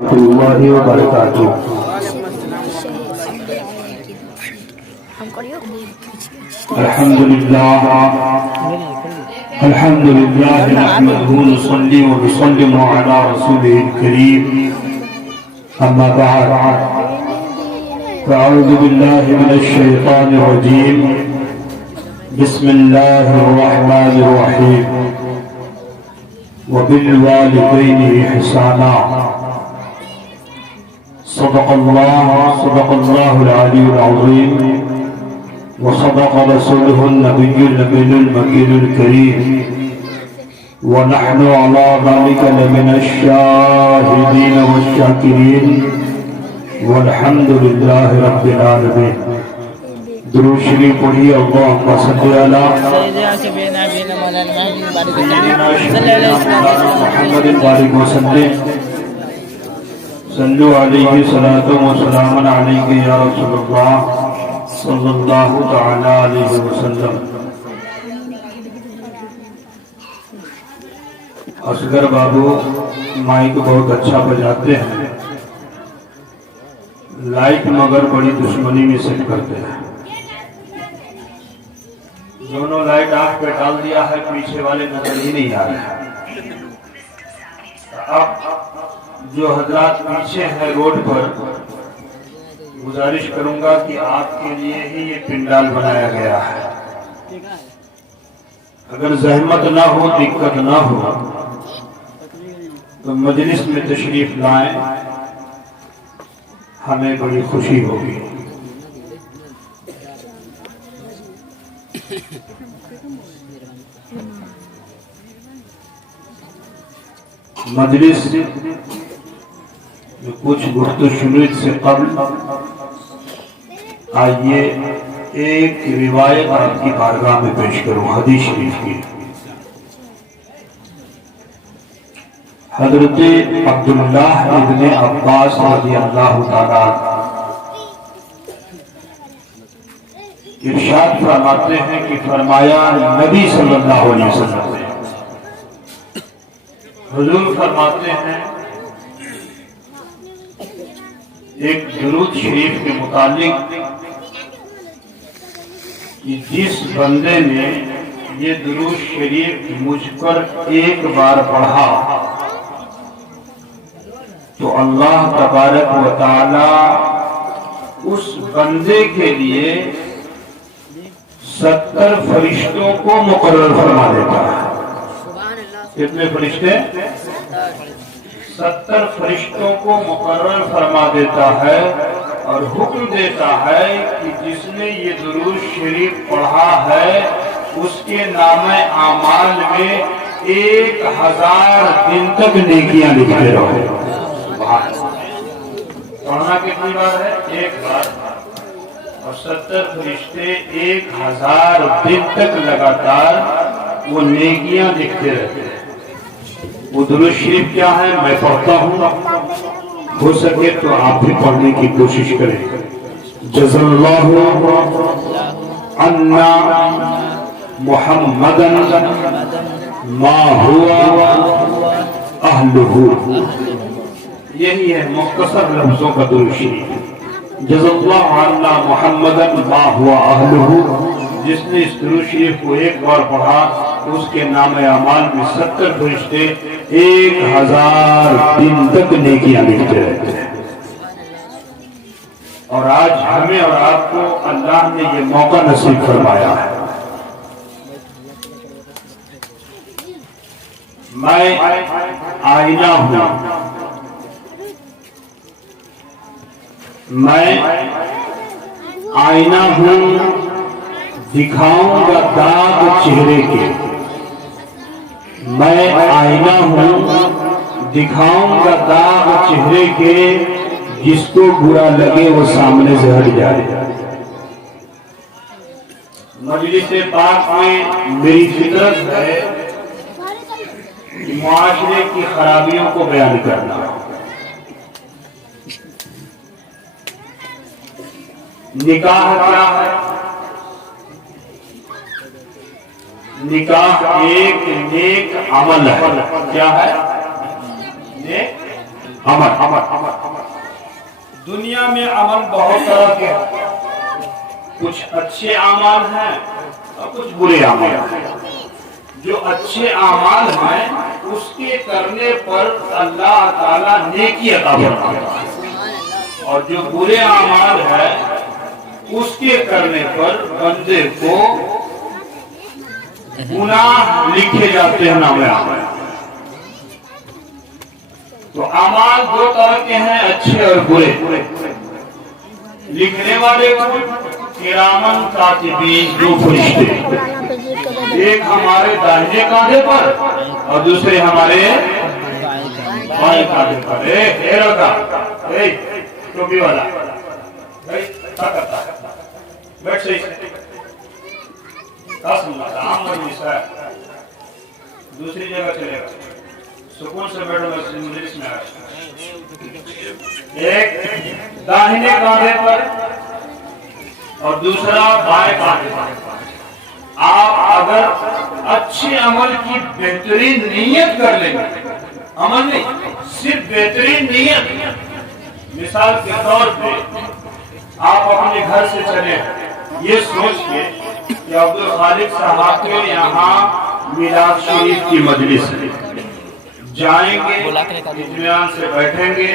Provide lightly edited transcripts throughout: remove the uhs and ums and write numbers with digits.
اللہ وبرکاتہ۔ الحمد للہ نحمده ونصلي ونسلم على رسوله الكريم اما بعد فاعوذ بالله من الشيطان الرجيم بسم الله الرحمن الرحيم وبالوالدين إحسانا صدق الله العلي العظيم وصدق رسوله النبي الأمين المكين الكريم ونحن على ذلك لمن الشاهدين والشاكرين والحمد لله رب العالمين۔ درود شریف پڑھیے اللہم صلی علی محمد بارک وسلم صلو علیہ صلاۃ و سلام علیک یا رسول اللہ صلی اللہ تعالی علیہ وسلم۔ اصغر بابو مائک بہت اچھا بجاتے ہیں، لائٹ مگر بڑی دشمنی میں سیٹ کرتے ہیں۔ دونوں لائٹ آنکھ پہ ڈال دیا ہے، پیچھے والے نظر ہی نہیں آ رہے ہیں۔ اب جو حضرات پیچھے ہیں روڈ پر، گزارش کروں گا کہ آپ کے لیے ہی یہ پنڈال بنایا گیا ہے۔ اگر زحمت نہ ہو، دقت نہ ہو تو مجلس میں تشریف لائیں، ہمیں بڑی خوشی ہوگی۔ مجلس میں کچھ گفتگو شروع سے قبل آئیے ایک روایت آپ کی بارگاہ میں پیش کروں، حدیث شریف کی۔ حضرت عبداللہ ابن عباس رضی اللہ تعالیٰ ارشاد فرماتے ہیں کہ فرمایا نبی صلی اللہ علیہ وسلم نے، حضور فرماتے ہیں ایک درود شریف کے متعلق کہ جس بندے نے یہ درود شریف مجھ پر ایک بار پڑھا تو اللہ تبارک و تعالی اس بندے کے لیے 70 فرشتوں کو مقرر فرما دیتا ہے۔ کتنے فرشتے؟ 70 فرشتوں کو مقرر فرما دیتا ہے اور حکم دیتا ہے کہ جس نے یہ درود شریف پڑھا ہے اس کے نامہ اعمال میں 1000 دن تک نیکیاں لکھتے رہو۔ پڑھنا کتنی بار ہے؟ ایک بار، اور 70 فرشتے 1000 دن تک لگاتار وہ نیکیاں لکھتے رہتے ہیں۔ وہ درود شریف کیا ہے؟ میں پڑھتا ہوں، ہو سکے تو آپ بھی پڑھنے کی کوشش کریں۔ جزا اللہ عنا محمدا ما ہوا اہلہ، یہی ہے مختصر لفظوں کا درود شریف۔ جزا اللہ عنا محمدا ما ہوا اہلہ، جس نے اس درود شریف کو ایک بار پڑھا تو اس کے نام اعمال میں 70 فرشتے 1000 دن تک نیکیاں لکھتے رہتے ہیں۔ اور آج ہمیں اور آپ کو اللہ نے یہ موقع نصیب فرمایا ہے۔ میں آئینہ ہوں، میں آئینہ ہوں، دکھاؤں گا داغ چہرے کے۔ میں آئینہ ہوں، دکھاؤں گا داغ چہرے کے، جس کو برا لگے وہ سامنے سے ہٹ جائے۔ مجلس پاک میں میری فطرت ہے معاشرے کی خرابیوں کو بیان کرنا۔ نکاح کیا ہے؟ نکاح ایک نیک عمل ہے۔ کیا ہے؟ نیک عمل دنیا میں عمل بہت طرح کے ہیں، کچھ اچھے اعمال ہیں اور کچھ برے اعمال ہیں۔ جو اچھے اعمال ہیں اس کے کرنے پر اللہ تعالیٰ نیکی عطا فرماتا ہے، اور جو برے اعمال ہیں اس کے کرنے پر بندے کو گناہ لکھے جاتے ہیں نام اعمال۔ تو اعمال دو طرح کے ہیں، اچھے اور برے۔ لکھنے والے کرامن کاتبین، دو فرشتے، ایک ہمارے داہنے کاندھے پر اور دوسرے ہمارے بائیں کاندھے پر۔ ٹوپی والا کیا کرتا ہے؟ بیٹھ صحیح دوسری جگہ چلے گا، سکون سے بیٹھو، مجلس میں ایک داہنے کاندھے پر اور دوسرا بائیں کاندھے پر۔ آپ اگر اچھے عمل کی بہترین نیت کر لیں گے، عمل نہیں صرف بہترین نیت، مثال کے طور پہ آپ اپنے گھر سے چلے یہ سوچ کے کہ عبدالخالق صاحب کے یہاں میلاد شریف کی مجلس ہے، جائیں گے، اطمینان سے بیٹھیں گے،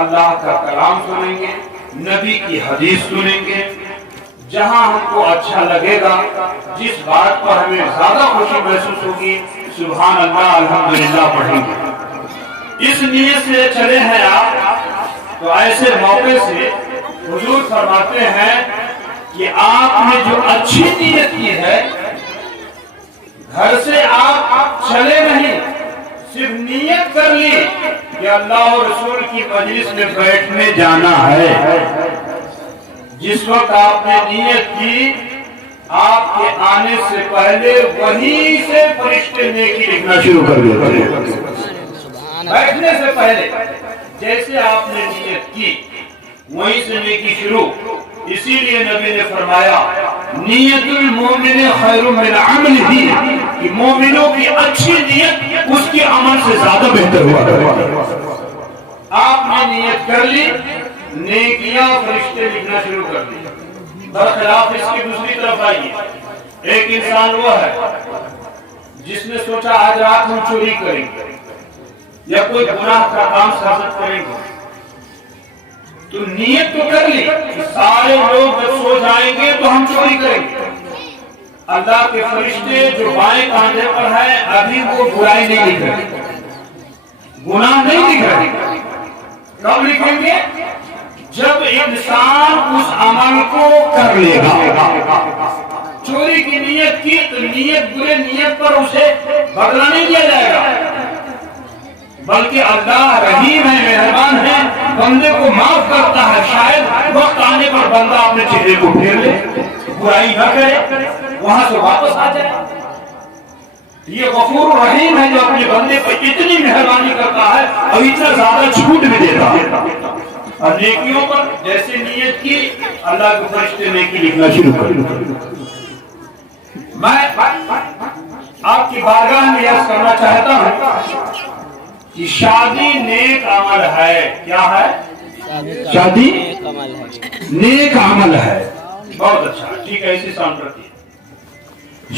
اللہ کا کلام سنیں گے، نبی کی حدیث سنیں گے، جہاں ہم کو اچھا لگے گا، جس بات پر ہمیں زیادہ خوشی محسوس ہوگی، سبحان اللہ الحمدللہ پڑھیں گے۔ اس نیت سے چلے ہیں آپ، تو ایسے موقع سے حضور فرماتے ہیں کہ آپ نے جو اچھی نیت کی ہے، گھر سے آپ چلے نہیں، صرف نیت کر لی کہ اللہ اور رسول کی مجلس میں بیٹھنے جانا ہے۔ جس وقت آپ نے نیت کی، آپ کے آنے سے پہلے وہیں سے فرشتے نیکی لکھنا شروع کر دیتے۔ بیٹھنے سے پہلے جیسے آپ نے نیت کی وہیں سے نیکی شروع۔ اسی لیے نبی نے فرمایا نیت المومن خیر من عملہ، کہ مومنوں کی اچھی نیت اس کے عمل سے زیادہ بہتر ہوا۔ آپ نے نیت کر لی، نیکیاں فرشتے لکھنا شروع کر دی۔ برخلاف اس کی دوسری طرف آئیے، ایک انسان وہ ہے جس نے سوچا آج رات ہم چوری کریں گے یا کوئی گناہ کا کام سازت کریں گے، تو نیت تو کر لی کہ سارے لوگ جب سو جائیں گے تو ہم چوری کریں گے۔ اللہ کے فرشتے جو بائیں کاندھے پر ہیں ابھی وہ برائی نہیں لکھ رہے، گناہ نہیں لکھ رہے۔ کب لکھیں گے؟ جب انسان اس عمل کو کر لے گا۔ چوری کی نیت کی تو نیت برے نیت پر اسے بدلہ نہیں دیا جائے گا، بلکہ اللہ رحیم ہے، مہربان ہے، بندے کو معاف کرتا ہے۔ شاید وقت آنے پر بندہ اپنے چہرے کو پھیر لے، برائی نہ کرے، وہاں سے واپس آ جائے۔ یہ غفور رحیم ہے جو اپنے بندے پر اتنی مہربانی کرتا ہے اور اتنا زیادہ چھوٹ بھی دیتا ہے۔ اور نیکیوں پر جیسے نیت کی، اللہ کے فرشتے نیکی لکھنا شروع کر دیا۔ میں آپ کی بارگاہ میں عرض کرنا چاہتا ہوں کہ شادی نیک عمل ہے۔ کیا ہے؟ شادی نیک عمل ہے۔ بہت اچھا، ٹھیک ہے، اسی سان رکھیے۔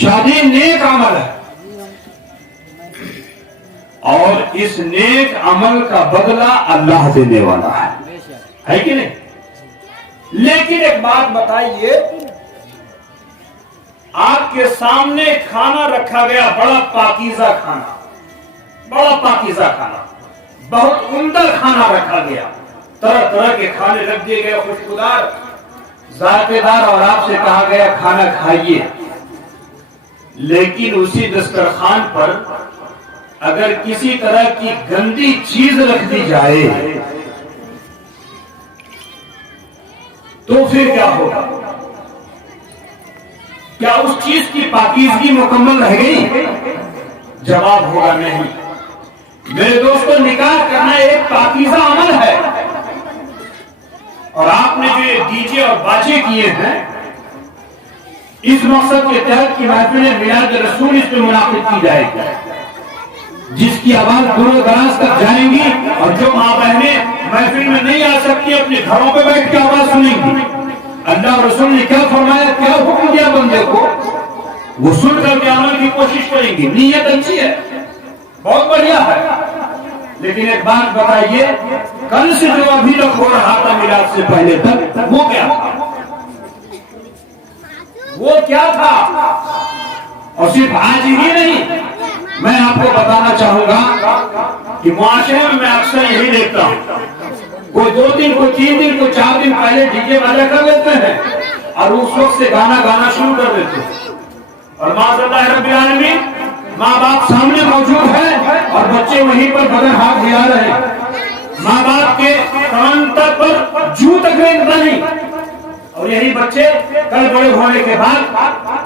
شادی نیک عمل ہے اور اس نیک عمل کا بدلہ اللہ دینے والا ہے کہ نہیں؟ لیکن ایک بات بتائیے، آپ کے سامنے کھانا رکھا گیا، بڑا پاکیزہ کھانا، بڑا پاکیزہ کھانا، بہت عمدہ کھانا رکھا گیا، طرح طرح کے کھانے رکھ دیے گئے، خوشبودار، ذائقے دار، اور آپ سے کہا گیا کھانا کھائیے۔ لیکن اسی دسترخوان پر اگر کسی طرح کی گندی چیز رکھ دی جائے تو پھر کیا ہوگا؟ کیا اس چیز کی پاکیزگی مکمل رہ گئی؟ جواب ہوگا نہیں۔ میرے دوستو، نکاح کرنا ایک پاکیزہ عمل ہے، اور آپ نے جو یہ ڈی جے اور باجے کیے ہیں اس مقصد کے تحت کہ محفل میلاد رسول اس میں منعقد کی جائے گی۔ جس کی آواز دور دراز تک جائیں گی، اور جو ماں بہنیں محفل میں نہیں آ سکتی اپنے گھروں پہ بیٹھ کے آواز سنیں گی۔ اللہ رسول نے کیا فرمایا، کیا حکم دیا بندے کو، وہ سن کر کے عمل کی کوشش کریں گی۔ نیت اچھی ہے، بہت بڑھیا ہے، لیکن ایک بات بتائیے، کل سے جو ابھی تک ہو رہا تھا میلاد سے پہلے تک، وہ کیا تھا؟ وہ کیا تھا؟ اور صرف آج ہی نہیں، میں آپ کو بتانا چاہوں گا کہ معاشرے میں اکثر یہی دیکھتا ہوں، کوئی 2 دن، کوئی 3 دن، کوئی 4 دن پہلے ڈی جے والا کر لیتے ہیں اور اس وقت سے گانا گانا شروع کر دیتے ہیں، اور معاذ اللہ رب العالمین ماں باپ سامنے موجود ہے اور بچے وہیں پر بدن ہاتھ ہلا رہے ہیں، ماں باپ کے کان تک پر جو تک نہیں، اور یہی بچے کل بڑے ہونے کے بعد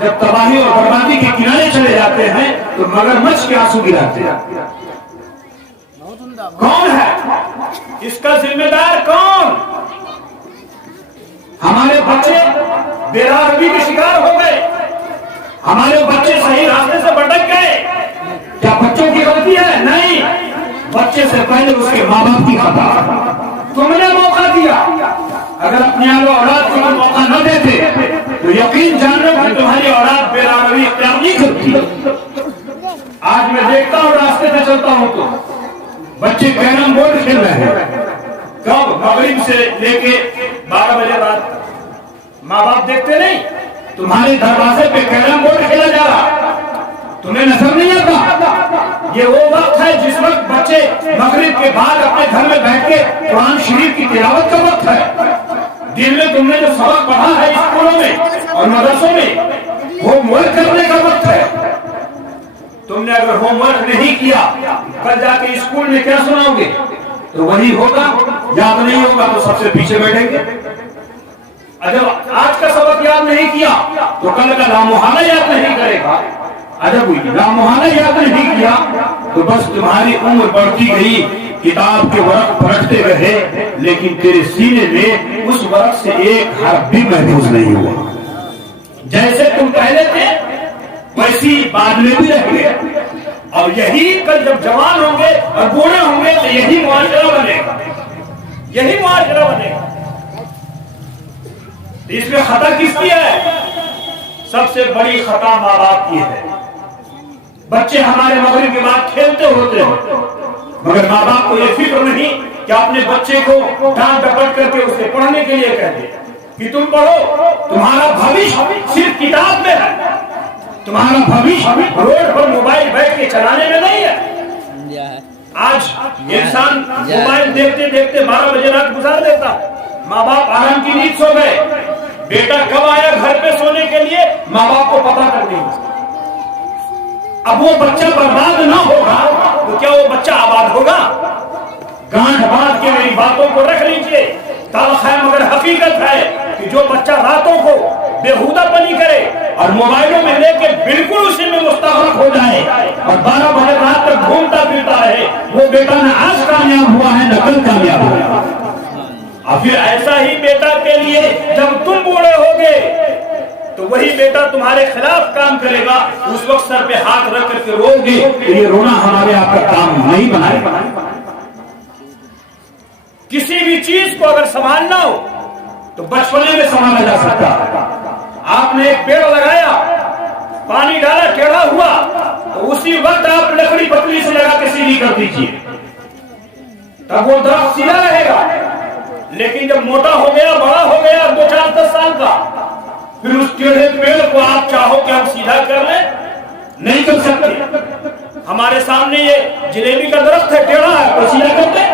جب تباہی اور بربادی کے کنارے چلے جاتے ہیں تو مگرمچھ کے آنسو گراتے ہیں۔ کون ہے اس کا ذمہ دار؟ کون؟ ہمارے بچے بے راہی کے شکار ہو گئے، ہمارے بچے صحیح راستے سے بھٹک گئے۔ کیا بچوں کی غلطی ہے؟ نہیں، بچے سے پہلے اس کے ماں باپ کی خطا۔ تم نے موقع دیا، اگر اپنے اولاد کو موقع نہ دیتے تو یقین جان لو کہ تمہاری اولاد بے راہی اختیار نہیں کرتی۔ آج میں دیکھتا ہوں، راستے سے چلتا ہوں تو بچے کیرم بورڈ کھیل رہے ہیں، کب؟ مغرب سے لے کے 12 بجے بعد۔ ماں باپ دیکھتے نہیں، تمہارے دروازے پہ کیرم بورڈ کھیلا جا رہا، تمہیں نظر نہیں آتا؟ یہ وہ وقت ہے جس وقت بچے مغرب کے بعد اپنے گھر میں بیٹھ کے قرآن شریف کی تلاوت کا وقت ہے۔ دن میں تم نے جو سبق پڑھا ہے اسکولوں میں اور مدرسوں میں، ہوم ورک کرنے کا وقت ہے۔ تم نے اگر ہوم ورک نہیں کیا، کل جا کے اسکول میں کیا سناؤ گے؟ تو وہی ہوگا، یاد نہیں ہوگا تو سب سے پیچھے بیٹھیں گے۔ اگر آج کا سبق یاد نہیں کیا تو کل کا لامحالہ یاد نہیں کرے گا۔ اگر لامحالہ یاد نہیں کیا تو بس تمہاری عمر بڑھتی گئی، کتاب کے ورق پلٹتے رہے، لیکن تیرے سینے میں اس ورق سے ایک حرف بھی محفوظ نہیں ہوا۔ جیسے تم پہلے تھے ویسی بعد میں بھی رہ گئے، اور یہی کل جب جوان ہوں گے اور بوڑھے ہوں گے تو یہی معاشرہ بنے گا، یہی معاشرہ بنے گا۔ اس میں خطا کس کی ہے؟ سب سے بڑی خطا ماں باپ کی ہے۔ بچے ہمارے مغرب کے بعد کھیلتے ہوتے ہیں، مگر ماں باپ کو یہ فکر نہیں کہ اپنے بچے کو ڈانٹ ڈپٹ کر کے اسے پڑھنے کے لیے کہتے کہ تم پڑھو، تمہارا بھوش صرف کتاب میں ہے، تمہارا بھوش روڈ پر موبائل بیٹھ کے چلانے میں نہیں ہے۔ آج انسان موبائل دیکھتے دیکھتے 12 بجے رات گزار دیتا، ماں باپ آرام کی نیند سو گئے، بیٹا کب آیا گھر پہ سونے کے لیے ماں باپ کو پتا کر نہیں۔ اب وہ بچہ برباد نہ ہوگا تو کیا وہ بچہ آباد ہوگا؟ گانٹھ باندھ کے میری باتوں کو رکھ لیجئے، تلخ ہے مگر حقیقت ہے کہ جو بچہ راتوں کو بےہودہ پنی کرے اور موبائلوں میں لے کے بالکل اسی میں مستغرق ہو جائے اور 12 بجے رات تک گھومتا پھرتا رہے، وہ بیٹا نہ آج کامیاب ہوا ہے نہ کل کامیاب ہوا۔ اور پھر ایسا ہی بیٹا کے لیے جب تم بوڑھے ہوگے تو وہی بیٹا تمہارے خلاف کام کرے گا، اس وقت سر پہ ہاتھ رکھ کر کے رو گے کہ یہ رونا ہمارے آپ کا کام نہیں بنائے گا۔ کسی بھی چیز کو اگر سنبھالنا ہو تو بچپنے میں سنبھالا جا سکتا ہے۔ آپ نے ایک پیڑ لگایا، پانی ڈالا، ٹیڑھا ہوا تو اسی وقت آپ لکڑی پتلی سے لگا کے سیدھی کر دیجیے، تب وہ درخت سیدھا رہے گا۔ لیکن جب موٹا ہو گیا، بڑا ہو گیا، 2-4-10 سال کا، پھر اس ٹیڑھے پیڑ کو آپ چاہو کہ ہم سیدھا کر لیں، نہیں کر سکتے۔ ہمارے سامنے یہ جلیبی کا درخت ہے، ٹیڑھا ہے، تو سیدھا کر دیں،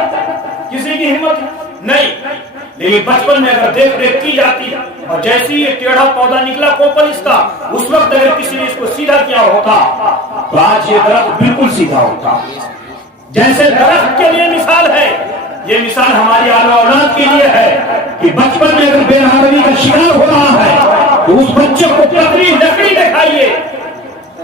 کسی کی ہمت نہیں۔ لیکن بچپن میں اگر دیکھ ریکھ کی جاتی اور جیسے یہ ٹیڑھا پودا نکلا کوپل اس کا، اس وقت اگر کسی نے اس کو سیدھا کیا ہوتا تو آج یہ درخت بالکل سیدھا ہوتا۔ جیسے درخت کے لیے مثال ہے، یہ مثال ہماری آل اولاد کے لیے ہے کہ بچپن میں اگر بے رحمی کا شکار ہو رہا ہے تو اس بچے کو پتلی لکڑی دکھائیے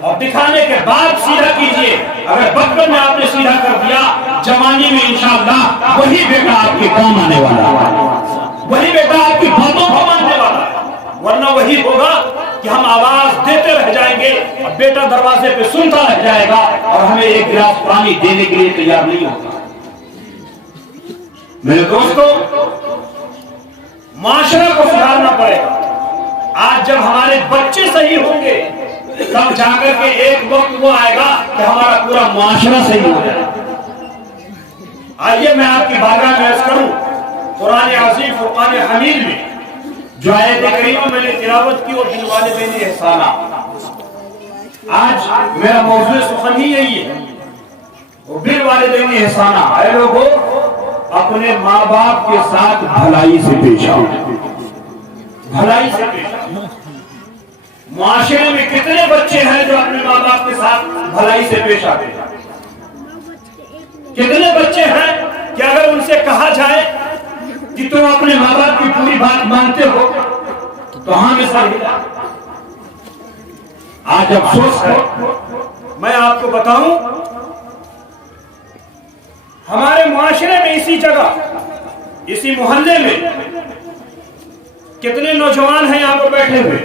اور دکھانے کے بعد سیدھا کیجیے۔ اگر بچپن میں آپ نے سیدھا کر دیا، جوانی میں انشاءاللہ وہی بیٹا آپ کے کام آنے والا ہے، وہی بیٹا آپ کی باتوں کو ماننے والا ہے، ورنہ وہی ہوگا کہ ہم آواز دیتے رہ جائیں گے کے اب بیٹا دروازے پہ سنتا رہ جائے گا اور ہمیں ایک گلاس پانی دینے کے لیے تیار نہیں ہوگا. میرے دوستو معاشرہ کو سدھارنا پڑے گا. آج جب ہمارے بچے صحیح ہوں گے تب جا کر کے ایک وقت وہ آئے گا کہ ہمارا پورا معاشرہ صحیح ہو جائے گا. آئیے میں آپ کی بارگاہ میں عرض کروں قرآن عظیم فرقان حمید میں جو آیت کریمہ میں نے تلاوت کی اور بالوالدین احسانا. آج میرا موضوع سخن ہی یہی ہے بالوالدین احسانا. اے لوگوں اپنے ماں باپ کے ساتھ بھلائی سے پیش آؤ, بھلائی سے پیش آؤ. معاشرے میں کتنے بچے ہیں جو اپنے ماں باپ کے ساتھ بھلائی سے پیش آتے ہیں؟ کتنے بچے ہیں کہ اگر ان سے کہا جائے کہ تم اپنے ماں باپ کی پوری بات مانتے ہو تو ہاں میں سر ہلا. آج افسوس ہے, میں آپ کو بتاؤں ہمارے معاشرے میں اسی جگہ اسی محلے میں کتنے نوجوان ہیں یہاں پر بیٹھے ہوئے.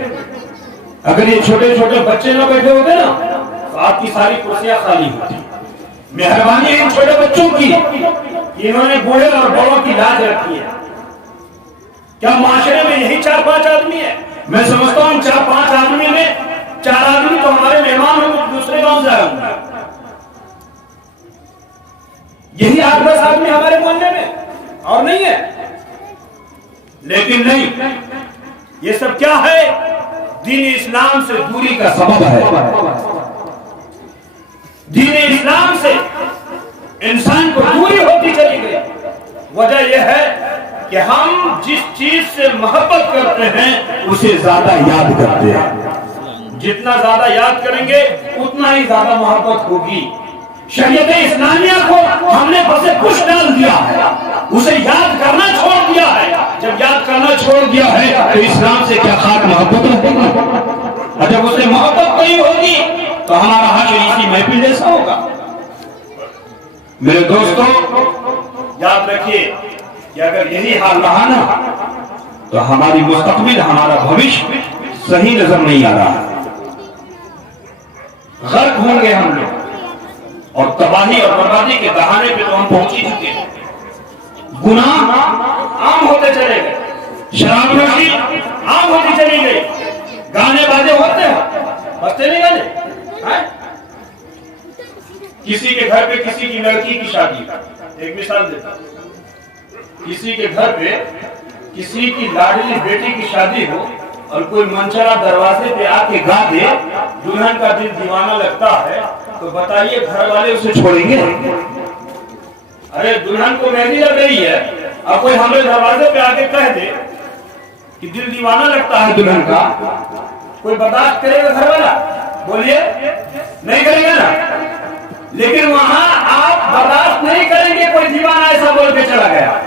اگر یہ چھوٹے چھوٹے بچے نہ بیٹھے ہوتے نا تو آپ کی ساری کرسیاں خالی ہوتی. مہربانی ہے ان چھوٹے بچوں کی, انہوں نے بوڑھے اور بڑوں کی لاج رکھی ہے. کیا معاشرے میں یہی 4-5 آدمی ہے؟ میں سمجھتا ہوں 4-5 آدمی میں 4 آدمی تو ہمارے مہمان ہوں دوسرے گاؤں سے آئے ہوں. یہی 8-10 آدمی ہمارے محلے میں اور نہیں ہے. لیکن نہیں, یہ سب کیا ہے؟ دین اسلام سے دوری کا سبب ہے. دین اسلام سے انسان کو دوری ہوتی چلی گئی. وجہ یہ ہے کہ ہم جس چیز سے محبت کرتے ہیں اسے زیادہ یاد کرتے ہیں. جتنا زیادہ یاد کریں گے اتنا ہی زیادہ محبت ہوگی. شریعت اسلامیہ کو ہم نے بس کچھ ڈال دیا ہے, اسے یاد کرنا چھوڑ دیا ہے. جب یاد کرنا چھوڑ دیا ہے تو اسلام سے کیا خاک محبت ہوگی, اور جب اسے محبت نہیں ہوگی تو ہمارا حشر اسی محفل جیسا ہوگا. میرے دوستو یاد رکھیے کہ اگر یہی حال رہا نا تو ہماری مستقبل, ہمارا بھوشیہ صحیح نظر نہیں آ رہا. غرق ہوں گے ہم لوگ اور تباہی اور بربادی کے دہانے پہ تو ہم پہنچ ہی چکے ہیں. گناہ عام ہوتے چلے گئے, شراب نوشی عام ہوتی چلی گئی, گانے بازے ہوتے ہیں, بستے نہیں گانے. کسی کے گھر پہ کسی کی لڑکی کی شادی, ایک مثال دیتا ہوں, کسی کے گھر پہ کسی کی لاڈلی بیٹی کی شادی ہو اور کوئی منچرا دروازے پہ آ کے گا دے, دلہن کا دل دیوانہ لگتا ہے, تو بتائیے گھر والے اسے چھوڑیں گے؟ ارے دلہن کو مہندی لگ رہی ہے اور کوئی ہمیں دروازے پہ آ کے کہہ دے کہ دل دیوانہ لگتا ہے دلہن کا, کوئی برداشت کرے گا گھر والا؟ بولیے نہیں کرے گا نا. لیکن وہاں آپ برداشت نہیں کریں گے کوئی دیوانہ ایسا بول کے چلا گیا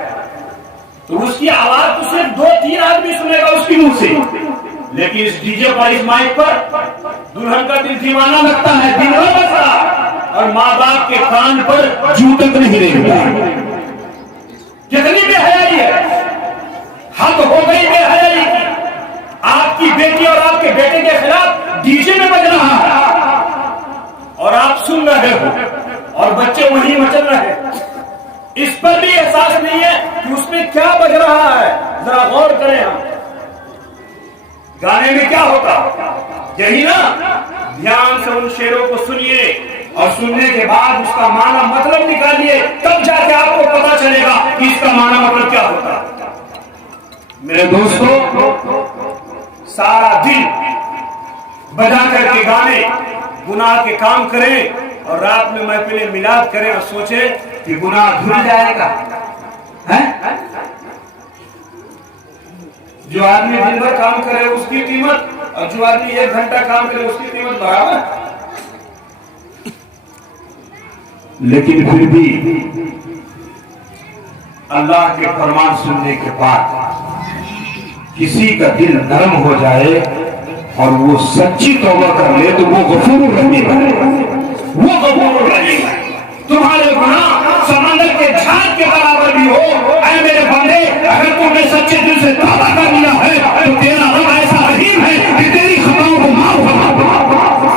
تو اس کی آواز تو صرف 2-3 آدمی سنے گا اس کی منہ سے. لیکن اس ڈی جے پر, اس مائک پر دلہن کا دل دیوانہ لگتا ہے, دل نہ بسا, اور ماں باپ کے کان پر جوں تک نہیں رہتا. کتنی بے حیائی ہے, حد ہو گئی بے حیائی کی. آپ کی بیٹی اور آپ کے بیٹے کے خلاف ڈی جے میں بج رہا ہے اور آپ سن رہے ہو اور بچے وہیں مچل رہے. اس پر بھی احساس نہیں ہے کہ اس میں کیا بج رہا ہے. ذرا غور کریں, ہم گانے میں کیا ہوتا یہی نا. دھیان سے ان شعروں کو سنیے اور سننے کے بعد اس کا معنی مطلب نکالیے, تب جا کے آپ کو پتا چلے گا کہ اس کا معنی مطلب کیا ہوتا. میرے دوستو سارا دن بجا کر کے گانے گناہ کے کام کریں اور رات میں محفلیں میلاد کریں اور سوچیں کہ گناہ دھل جائے گا. جو آدمی دن بھر کام کرے اس کی قیمت اور جو آدمی 1 گھنٹہ کام کرے اس کی قیمت برابر. لیکن پھر بھی اللہ کے فرمان سننے کے بعد کسی کا دل نرم ہو جائے اور وہ سچی توبہ کر لے تو وہ غفور الرحیم ہے. وہ غفور الرحیم ہے. تمہارے گناہ سمندر کے جھاگ کے برابر بھی ہو, اے میرے بندے اگر تم نے سچے دل سے توبہ کر لیا ہے تو تیرا رب ایسا رحیم ہے کہ تیری خطاؤں کو معاف کرے.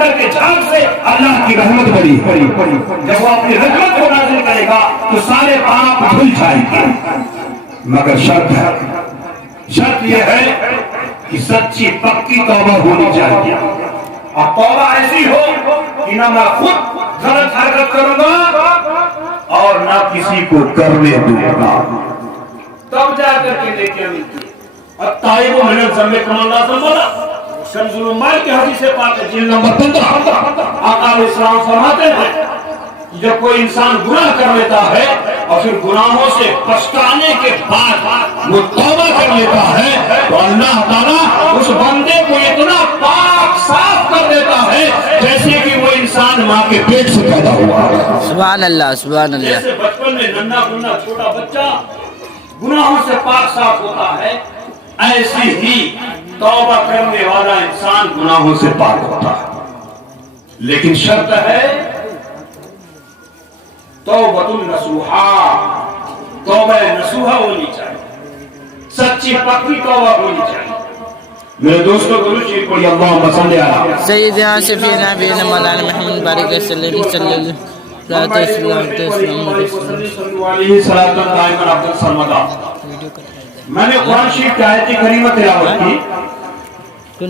بادل کے جھاگ سے اللہ کی رحمت بڑی، جب وہ اپنی رحمت کو نازل کرے گا تو سارے پاپ دھل جائیں گے، مگر شرط ہے، شرط یہ ہے کہ سچی پکی توبہ ہونی چاہیے، اور توبہ ایسی ہو کہ نہ میں خود غلط حرکت کروں گا اور نہ کسی کو کرنے دوں گا، تب جا کر کے دیکھیں ملتی ہے۔ التائب من الذنب کما اللہ فرمایا، کنز العمال کی حدیث پاک ہے جلد نمبر 15، آقا علیہ السلام فرماتے ہیں جب کوئی انسان گناہ کر لیتا ہے اور پھر گناہوں سے پچھتانے کے بعد وہ توبہ کر لیتا ہے تو اللہ تعالیٰ اس بندے کو اتنا پاک صاف کر دیتا ہے جیسے کہ وہ انسان ماں کے پیٹ سے پیدا ہوا ہے۔ سبحان اللہ، سبحان اللہ۔ جیسے بچپن میں ننھا منھا چھوٹا بچہ گناہوں سے پاک صاف ہوتا ہے، ایسی ہی توبہ کرنے والا انسان گناہوں سے پاک ہوتا ہے، لیکن شرط ہے توبۃ النصوحہ، توبہ نصوحہ ہونی چاہیے، سچی پکی توبہ ہونی چاہیے۔ میرے دوستوں درود شریف پڑھیے، اللہم صلی علی سیدنا شفیعنا نبینا مولانا محمد بارک وسلم صلی اللہ میں نے قرآن شریف کی آیت کریمہ تلاوت کی،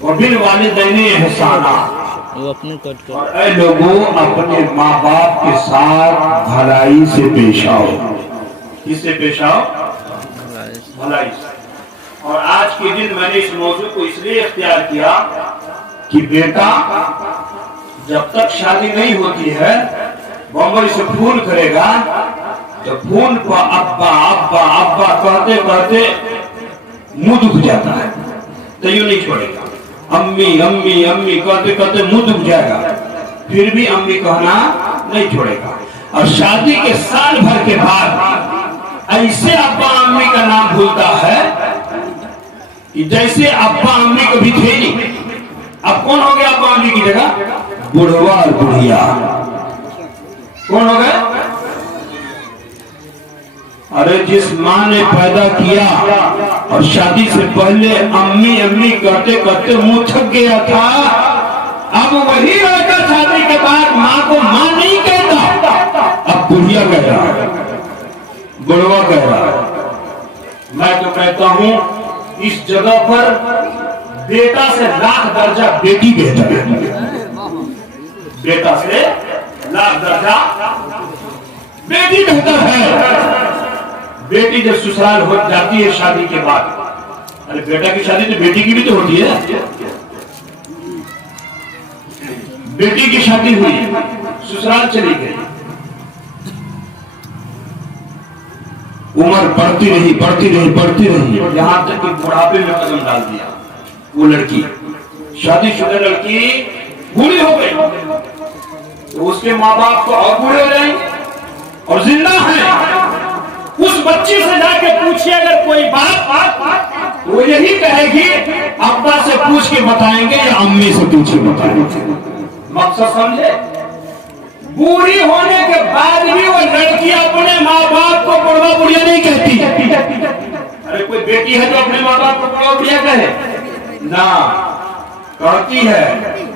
وبالوالدین احسانا، اور اے لوگوں اپنے ماں باپ کے ساتھ بھلائی سے پیش آؤ، کس سے پیش آؤ؟ بھلائی سے۔ اور آج کے دن میں نے اس موضوع کو اس لیے اختیار کیا کہ بیٹا جب تک شادی نہیں ہوتی ہے بمبئی سے فون کرے گا تو فون پر ابا ابا ابا کہتے کہتے منہ دکھ جاتا ہے تو یوں نہیں چھوڑے گا، امی امی امی کہتے کہتے منہ دکھ جائے گا، پھر بھی امی کہنا نہیں چھوڑے گا، اور شادی کے سال بھر کے بعد ایسے ابا امی کا نام بھولتا ہے کہ جیسے ابا امی کبھی تھے نہیں۔ اب کون ہو گیا ابا امی کی جگہ؟ بڑھوا اور بڑھیا۔ کون ہو گئے؟ ارے جس ماں نے پیدا کیا اور شادی سے پہلے امی امی کرتے کرتے منہ تھک گیا تھا، اب وہی لڑکا شادی کے بعد ماں کو ماں نہیں کہتا، اب بڑھیا کہہ رہا ہے، بڑھوا کہہ رہا ہے۔ میں تو کہتا ہوں اس جگہ پر بیٹا سے لاکھ درجہ بیٹی بہتر ہے، بیٹا سے لاکھ درجہ بیٹی بہتر ہے۔ بیٹی جب سسرال ہو جاتی ہے شادی کے بعد، ارے بیٹا کی شادی تو بیٹی کی بھی تو ہوتی ہے، بیٹی کی شادی ہوئی سسرال چلی گئی، عمر بڑھتی رہی بڑھتی رہی بڑھتی رہی، یہاں تک کہ بڑھاپے میں قدم ڈال دیا وہ لڑکی، شادی شدہ لڑکی بوڑھی ہو گئی تو اس کے ماں باپ تو اور بوڑھے ہو جائیں اور زندہ ہیں۔ اس بچی سے جا کے پوچھئے اگر کوئی بات، وہ یہی کہے گی ابا سے پوچھ کے بتائیں گے یا امی سے پوچھ کے بتائیں گے۔ مقصد سمجھے؟ بوڑھی ہونے کے بعد بھی وہ لڑکی اپنے ماں باپ کو بڑھوا بڑھیا نہیں کہتی۔ ارے کوئی بیٹی ہے جو اپنے ماں باپ کو بڑھوا بڑھیا کہے؟ نہ، کہتی ہے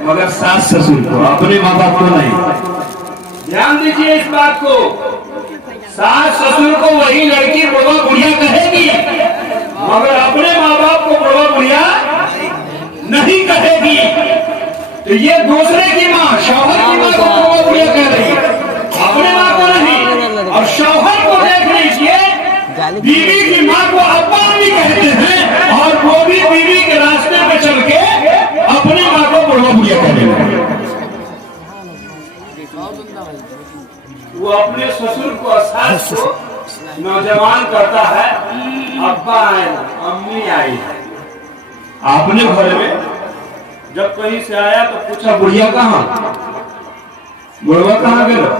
مگر ساس سسر کو، اپنے ماں باپ کو نہیں۔ دھیان دیجئے اس بات کو، ساس سسر کو وہی لڑکی بڑھوا بڑھیا کہے گی مگر اپنے ماں باپ کو بڑھوا بڑھیا نہیں کہے گی۔ تو یہ دوسرے کی ماں، شوہر کی ماں کو بڑھوا بڑھیا کہہ رہی ہے، اپنے ماں کو نہیں۔ اور شوہر کو دیکھ لیجئے، بیوی کی ماں کو ابا امی کہتے ہیں اور وہ بھی بیوی کے راستے پہ چل کے اپنی ماں کو بڑھوا بڑھیا کہتے ہیں۔ وہ اپنے سسر کو اساس کو نوجوان کرتا ہے، ابا آئے امی آئی ہے۔ اپنے گھر میں جب کہیں سے آیا تو پوچھا بڑھیا کہاں، بڑھوا کہاں گیا؟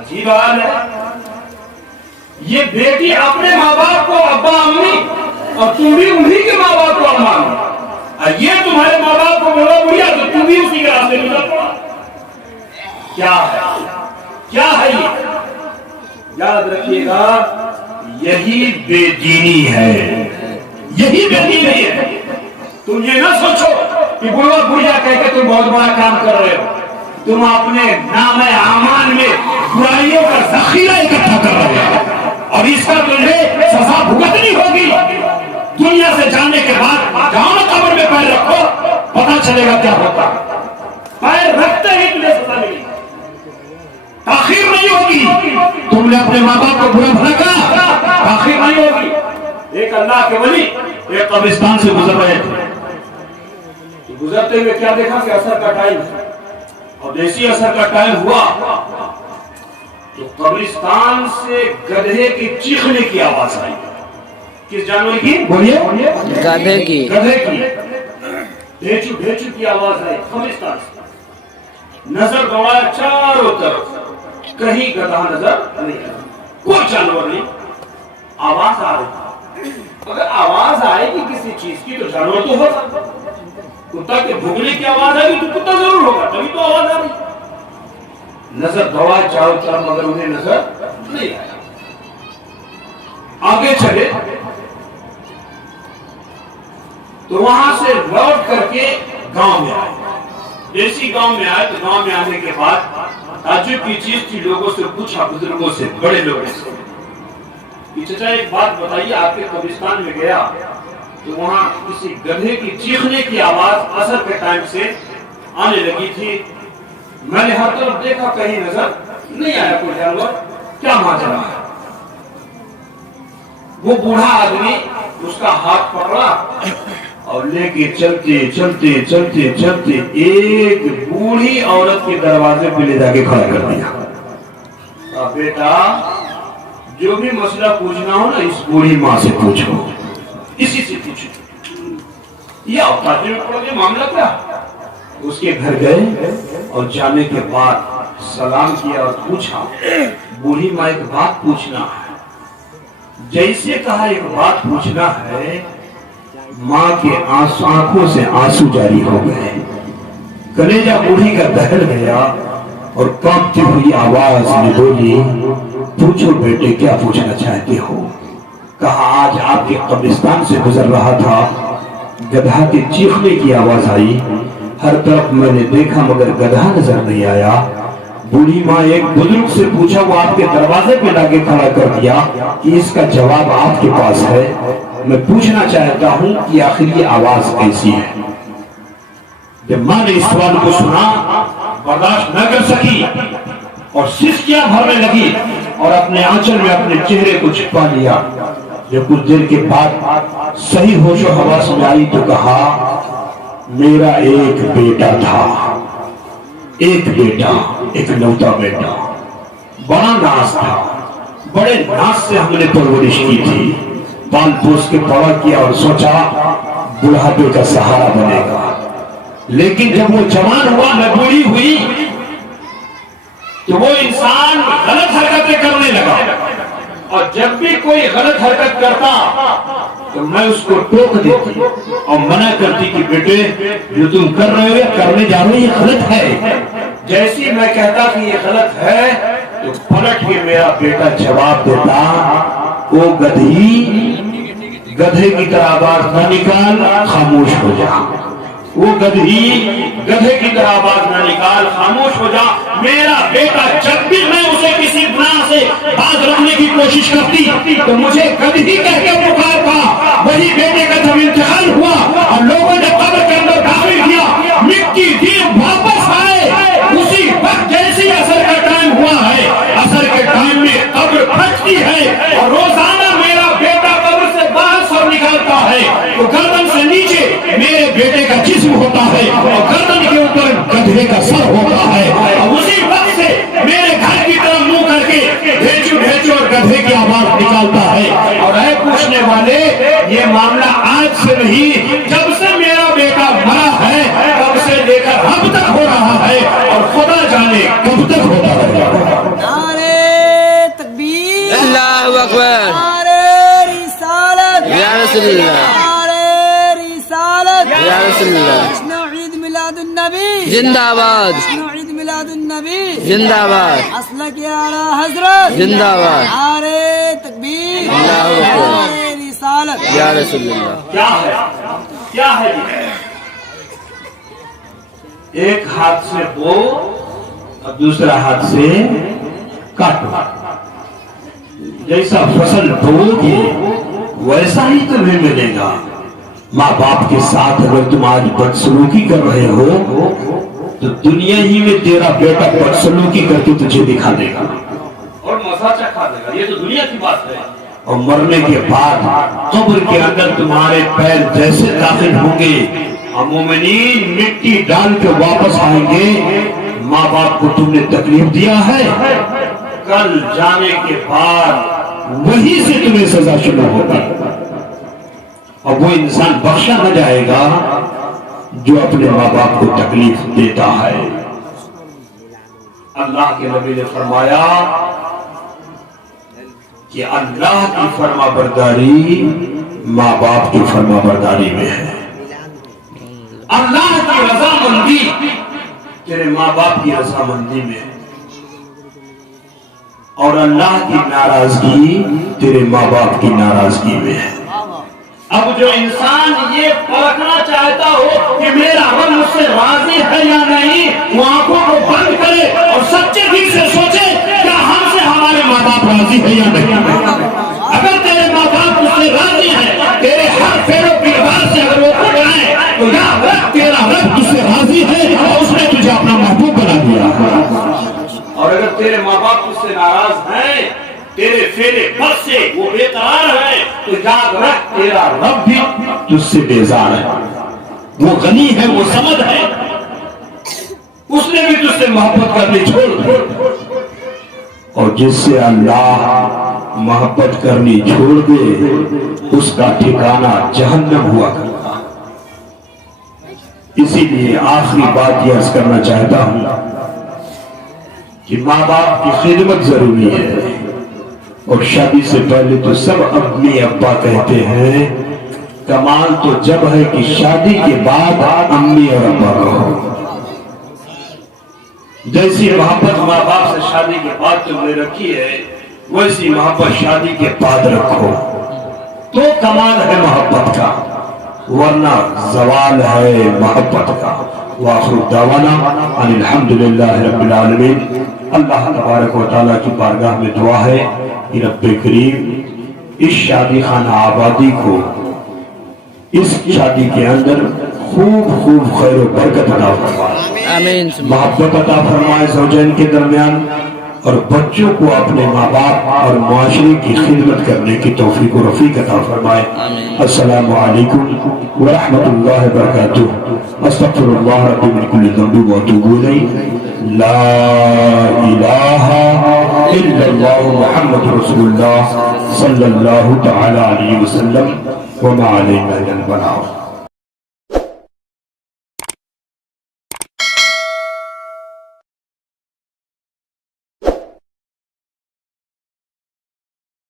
عجیب حال ہے، یہ بیٹی اپنے ماں باپ کو ابا امی اور تم بھی انہی کے ماں باپ کو اما امی، یہ تمہارے ماں باپ کو بڑھوا بڑھیا تو تم بھی اسی کے راستے میں چل پڑا۔ کیا ہے کیا ہے یہ؟ یاد رکھیے گا، یہی بے دینی ہے، یہی بے دینی ہے۔ تم یہ نہ سوچو کہ بڑھوا بڑھیا کہہ کے تم بہت بڑا کام کر رہے ہو، تم اپنے نام اعمال میں برائیوں کا ذخیرہ اکٹھا کر رہے ہو اور اس کا تمہیں سزا بھگتنی ہوگی۔ دنیا سے جانے کے بعد جہاں قبر میں پیر رکھو پتہ چلے گا کیا ہوتا، پیر رکھتے ہی تمہیں سزا ملے، تاخیر نہیں ہوگی۔ تم نے اپنے ماں باپ کو برا بھلا کہا، تاخیر نہیں ہوگی۔ ایک اللہ کے ولی ایک قبرستان سے گزر رہے تھے، گزرتے ہوئے کیا دیکھا کہ عصر کا ٹائم ہے، اور جیسی عصر کا ٹائم ہوا تو قبرستان سے گدھے کی چیخنے کی آواز آئی۔ کس جانور کی؟ بولیے۔ گدھے کی۔ گدھے کی بھیچو بھیچو کی آواز آئی قبرستان سے۔ نظر دوڑایا چاروں طرف، کہیں گدھا نظر نہیں آیا، کوئی جانور نہیں، آواز آ رہی۔ اگر آواز آئے گی کسی چیز کی تو جانور تو ہوگا، کتا کے بھگنے کی آواز آئے گی تو کتا ضرور ہوگا، تبھی تو آواز آ رہی۔ نظر دوڑائے چاروں طرف مگر انہیں نظر نہیں آیا۔ آگے چلے تو وہاں سے لوٹ کر کے گاؤں میں آئے۔ جیسی گاؤں میں آئے تو گاؤں میں آنے کے بعد تعجب کی چیز تھی، لوگوں سے پوچھا، بزرگوں سے، بڑے لوگوں سے کہ چچا ایک بات بتائیے، آپ کے قبرستان میں گیا تو وہاں کسی گدھے کی چیخنے کی آواز عصر کے ٹائم سے آنے لگی تھی، میں نے ہر طرف دیکھا کہیں نظر نہیں آیا کوئی جانور، کیا ماجرا ہے؟ وہ بوڑھا آدمی اس کا ہاتھ پکڑا اور لے کے چلتے چلتے چلتے چلتے ایک بوڑھی عورت کے دروازے پہ لے جا کے کھڑا کر دیا۔ بیٹا جو بھی مسئلہ پوچھنا ہو نا اس بوڑھی ماں سے پوچھو، اسی سے پوچھو، یہ اوقات میں پڑھ کے معاملہ کیا۔ اس کے گھر گئے اور جانے کے بعد سلام کیا اور پوچھا، بوڑھی ماں ایک بات پوچھنا ہے۔ جیسے کہا ایک بات پوچھنا ہے، ماں کے آنکھوں سے آنسو جاری ہو گئے، کلیجہ بوڑھی کا دہل گیا اور کانپتی ہوئی آواز میں بولی، پوچھو بیٹے کیا پوچھنا چاہتے ہو؟ کہا آج آپ کے قبرستان سے گزر رہا تھا، گدھا کے چیخنے کی آواز آئی، ہر طرف میں نے دیکھا مگر گدھا نظر نہیں آیا۔ بوڑھی ماں ایک بزرگ سے پوچھا، وہ آپ کے دروازے پہ لا کے کھڑا کر دیا کہ اس کا جواب آپ کے پاس ہے، میں پوچھنا چاہتا ہوں کہ آخر یہ آواز کیسی ہے؟ جب ماں نے اس سوال کو سنا برداشت نہ کر سکی اور سسکیاں بھرنے لگی اور اپنے آنچل میں اپنے چہرے کو چھپا لیا۔ جب کچھ دیر کے بعد صحیح ہوش و حواس میں آئی تو کہا، میرا ایک بیٹا تھا، ایک بیٹا، ایک لوتا بیٹا، بڑا ناز تھا، بڑے ناز سے ہم نے پرورش کی تھی، پال پوس کے بڑا کیا اور سوچا بڑھاپے کا سہارا بنے گا، لیکن جب وہ جوان ہوا، میں بوڑھی ہوئی تو وہ انسان غلط حرکتیں کرنے لگا، اور جب بھی کوئی غلط حرکت کرتا تو میں اس کو ٹوک دیتی اور منع کرتی کہ بیٹے جو تم کر رہے ہو کرنے جا رہے ہو یہ غلط ہے۔ جیسی میں کہتا کہ یہ غلط ہے تو پلٹ کے میرا بیٹا جواب دیتا، وہ گدھی، گدھے کی طرح آواز نہ نکال، خاموش ہو جا، وہ گدھی، گدھے کی طرح آواز نہ نکال، خاموش ہو جا۔ میرا بیٹا جب بھی میں اسے کسی گناہ سے باز رکھنے کی کوشش کرتی تو مجھے گدھی کہہ کے پکارتا، وہی بیٹے کا جب انتقال ہوا اور لوگوں نے قبر کے اندر داخل کیا، مٹی دی واپس آئے، اسی وقت جیسی عصر کا ٹائم ہوا ہے، عصر کے ٹائم میں قبر پھٹتی ہے اور روزانہ میرا بیٹا قبر سے باہر سر نکالتا ہے تو گردن سے نیچے میرے بیٹے کا جسم ہوتا ہے اور گردن کے اوپر گدھے کا سر ہوتا ہے، اور اسی وقت سے میرے گھر کی طرف منہ کر کے بھیجو بھیجو اور گدھے کی آواز نکالتا ہے۔ اور اے پوچھنے والے، یہ معاملہ آج سے نہیں، جب سے میرا بیٹا مرا ہے تب سے لے کر اب تک ہو رہا ہے، اور خدا جانے کب تک ہوتا رہے گا۔ نعرے تکبیر، اللہ اکبر، نعرے رسالت، یا رسول اللہ، نعرے رسالت، یا رسول اللہ، جشن عید میلاد النبی زندہ آباد، جشن عید میلاد النبی زندہ آباد، اسلک اعلی حضرت زندہ آباد، نعرے تکبیر، اللہ اکبر، نعرے رسالت، یا رسول اللہ۔ کیا ہے، کیا ہے یہ؟ ایک ہاتھ سے بو اور دوسرا ہاتھ سے کاٹو. جیسا فصل بو گے ویسا ہی تمہیں ملے گا. ماں باپ کے ساتھ اگر تم آج بدسلوکی کر رہے ہو تو دنیا ہی میں تیرا بیٹا بدسلوکی کر کے تجھے دکھا دے گا اور مزہ چکھا دے گا. یہ تو دنیا کی بات ہے. اور مرنے کے بعد قبر کے اندر تمہارے پیر جیسے داخل ہوں گے اور مومنین مٹی ڈال کے واپس آئیں گے. ماں باپ کو تم نے تکلیف دیا ہے, کل جانے کے بعد وہی سے تمہیں سزا شروع ہوگی. اور وہ انسان بخشا نہ جائے گا جو اپنے ماں باپ کو تکلیف دیتا ہے. اللہ کے نبی نے فرمایا کہ اللہ کی فرما برداری ماں باپ کی فرما برداری میں ہے. اللہ کی رضامندی تیرے ماں باپ کی رضامندی میں ہے اور اللہ کی ناراضگی تیرے ماں باپ کی ناراضگی میں ہے. اب جو انسان یہ پرکھنا چاہتا ہو کہ میرا رب مجھ سے راضی ہے یا نہیں, وہ آنکھوں کو بند کرے اور سچے دل سے سوچے کیا ہم سے ہمارے ماں باپ راضی ہے یا نہیں. اگر تیرے ماں باپ مجھ سے راضی ہے, تیرے ہر پیروں کی بار سے اگر وہ پڑھ رہے ہیں تو یا رب تیرا رب تجھ سے راضی ہے اور اس نے تجھے اپنا محبوب بنا دیا. اور اگر تیرے ماں باپ تجھ سے ناراض ہیں, تیرے فعل بد سے وہ بے قرار ہے, تو یاد رکھ تیرا رب بھی تجھ سے بیزار ہے. وہ غنی ہے, وہ صمد ہے, اس نے بھی تجھ سے محبت کرنی چھوڑ دی. اور جس سے اللہ محبت کرنی چھوڑ دے اس کا ٹھکانہ جہنم ہوا کرتا. اسی لیے آخری بات یہ عرض کرنا چاہتا ہوں کہ ماں باپ کی خدمت ضروری ہے. اور شادی سے پہلے تو سب امی ابا کہتے ہیں, کمال تو جب ہے کہ شادی کے بعد امی اور ابا کہو. جیسی محبت ماں باپ سے شادی کے بعد تم نے رکھی ہے ویسی محبت شادی کے بعد رکھو تو کمال ہے محبت کا, ورنہ زوال ہے محبت کا. وآخر دعوانا ان الحمدللہ رب العالمین. اللہ تبارک و تعالیٰ کی بارگاہ میں دعا ہے کہ رب کریم اس شادی خانہ آبادی کو, اس شادی کے اندر خوب خیر و برکت عطا فرمائے, آمین. محبت عطا فرمائے زوجین کے درمیان, اور بچوں کو اپنے ماں باپ اور معاشرے کی خدمت کرنے کی توفیق و رفیق عطا فرمائے. السلام علیکم ورحمۃ اللہ وبرکاتہ. استغفر اللہ ربی من کل ذنب واتوب الیہ. لا الہ الا اللہ محمد رسول اللہ صلی اللہ تعالی علیہ وسلم وما علینا الا البلاغ.